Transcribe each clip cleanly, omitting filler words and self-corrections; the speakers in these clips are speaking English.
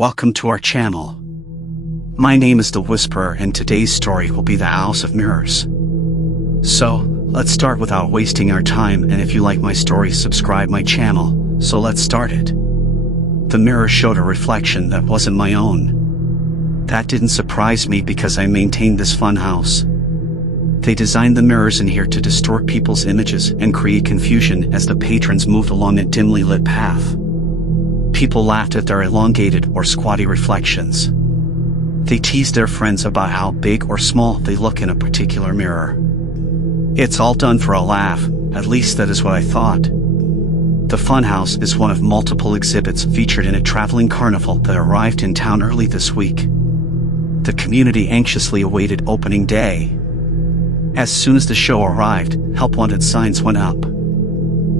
Welcome to our channel. My name is The Whisperer and today's story will be The House of Mirrors. So, let's start without wasting our time, and if you like my story, subscribe my channel. So let's start it. The mirror showed a reflection that wasn't my own. That didn't surprise me because I maintained this fun house. They designed the mirrors in here to distort people's images and create confusion as the patrons moved along a dimly lit path. People laughed at their elongated or squatty reflections. They teased their friends about how big or small they look in a particular mirror. It's all done for a laugh, at least that is what I thought. The Funhouse is one of multiple exhibits featured in a traveling carnival that arrived in town early this week. The community anxiously awaited opening day. As soon as the show arrived, help wanted signs went up.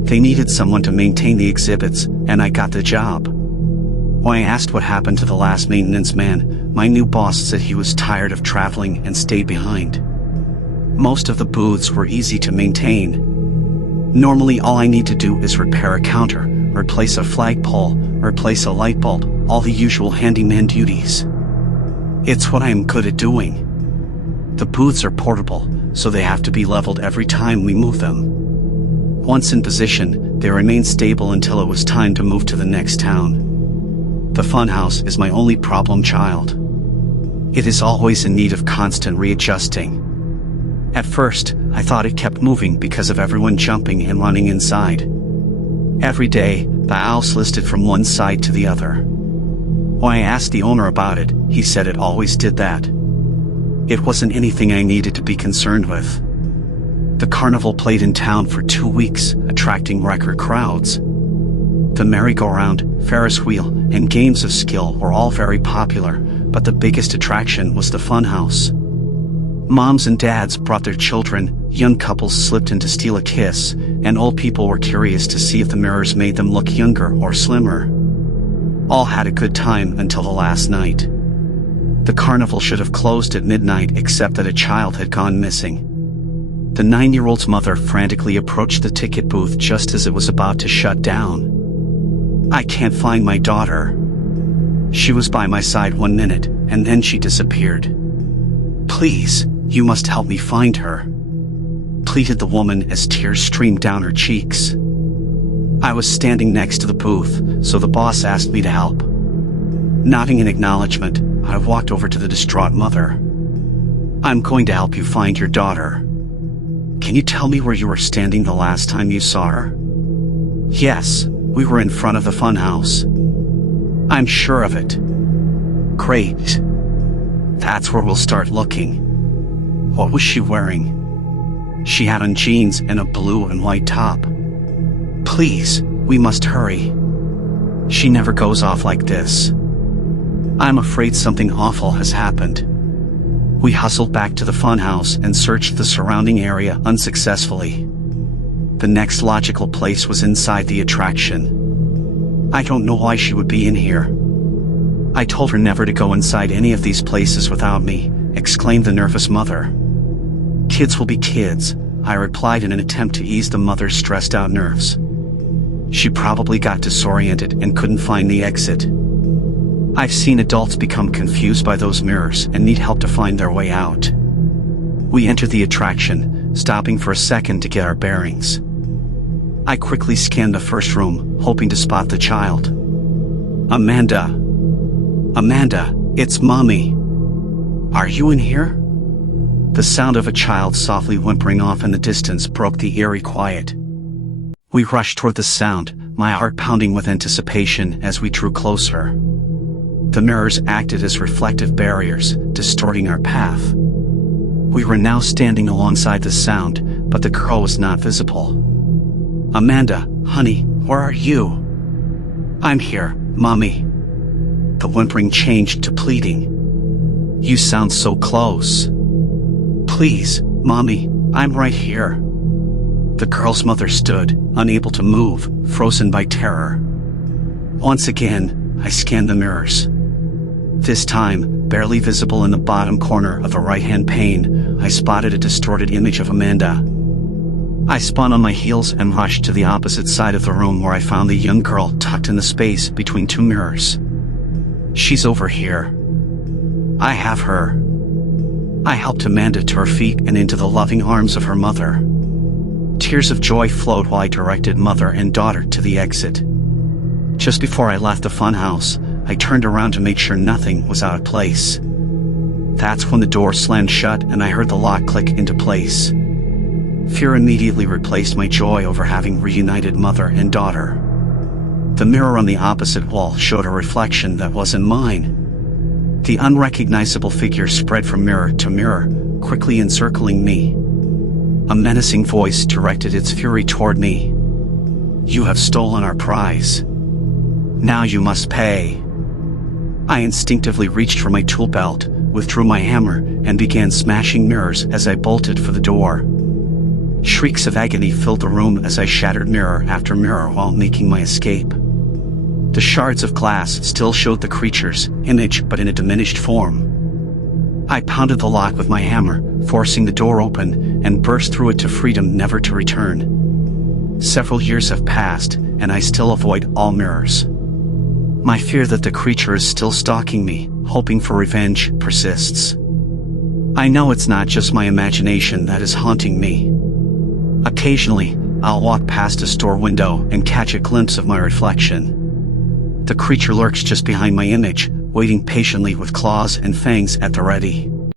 They needed someone to maintain the exhibits, and I got the job. When I asked what happened to the last maintenance man, my new boss said he was tired of traveling and stayed behind. Most of the booths were easy to maintain. Normally all I need to do is repair a counter, replace a flagpole, replace a light bulb, all the usual handyman duties. It's what I am good at doing. The booths are portable, so they have to be leveled every time we move them. Once in position, they remained stable until it was time to move to the next town. The Funhouse is my only problem child. It is always in need of constant readjusting. At first, I thought it kept moving because of everyone jumping and running inside. Every day, the house listed from one side to the other. When I asked the owner about it, he said it always did that. It wasn't anything I needed to be concerned with. The carnival played in town for 2 weeks, attracting record crowds. The merry-go-round, Ferris wheel, and games of skill were all very popular, but the biggest attraction was the Funhouse. Moms and dads brought their children, young couples slipped in to steal a kiss, and old people were curious to see if the mirrors made them look younger or slimmer. All had a good time until the last night. The carnival should have closed at midnight except that a child had gone missing. The 9-year-old's mother frantically approached the ticket booth just as it was about to shut down. "I can't find my daughter. She was by my side 1 minute, and then she disappeared. Please, you must help me find her," pleaded the woman as tears streamed down her cheeks. I was standing next to the booth, so the boss asked me to help. Nodding in acknowledgement, I walked over to the distraught mother. "I'm going to help you find your daughter. Can you tell me where you were standing the last time you saw her?" "Yes, we were in front of the Funhouse." "I'm sure of it." "Great. That's where we'll start looking." "What was she wearing?" "She had on jeans and a blue and white top." "Please, we must hurry. She never goes off like this. I'm afraid something awful has happened." We hustled back to the Funhouse and searched the surrounding area unsuccessfully. The next logical place was inside the attraction. "I don't know why she would be in here. I told her never to go inside any of these places without me," exclaimed the nervous mother. "Kids will be kids," I replied in an attempt to ease the mother's stressed-out nerves. "She probably got disoriented and couldn't find the exit. I've seen adults become confused by those mirrors and need help to find their way out." We entered the attraction, stopping for a second to get our bearings. I quickly scanned the first room, hoping to spot the child. "Amanda. Amanda, it's Mommy. Are you in here?" The sound of a child softly whimpering off in the distance broke the eerie quiet. We rushed toward the sound, my heart pounding with anticipation as we drew closer. The mirrors acted as reflective barriers, distorting our path. We were now standing alongside the sound, but the girl was not visible. "Amanda, honey, where are you?" "I'm here, Mommy." The whimpering changed to pleading. "You sound so close." "Please, Mommy, I'm right here." The girl's mother stood, unable to move, frozen by terror. Once again, I scanned the mirrors. This time, barely visible in the bottom corner of the right-hand pane, I spotted a distorted image of Amanda. I spun on my heels and rushed to the opposite side of the room where I found the young girl tucked in the space between two mirrors. She's over here. I have her. I helped Amanda to her feet and into the loving arms of her mother. Tears of joy flowed while I directed mother and daughter to the exit. Just before I left the funhouse, I turned around to make sure nothing was out of place. That's when the door slammed shut and I heard the lock click into place. Fear immediately replaced my joy over having reunited mother and daughter. The mirror on the opposite wall showed a reflection that wasn't mine. The unrecognizable figure spread from mirror to mirror, quickly encircling me. A menacing voice directed its fury toward me. "You have stolen our prize. Now you must pay." I instinctively reached for my tool belt, withdrew my hammer, and began smashing mirrors as I bolted for the door. Shrieks of agony filled the room as I shattered mirror after mirror while making my escape. The shards of glass still showed the creature's image, but in a diminished form. I pounded the lock with my hammer, forcing the door open, and burst through it to freedom, never to return. Several years have passed, and I still avoid all mirrors. My fear that the creature is still stalking me, hoping for revenge, persists. I know it's not just my imagination that is haunting me. Occasionally, I'll walk past a store window and catch a glimpse of my reflection. The creature lurks just behind my image, waiting patiently with claws and fangs at the ready.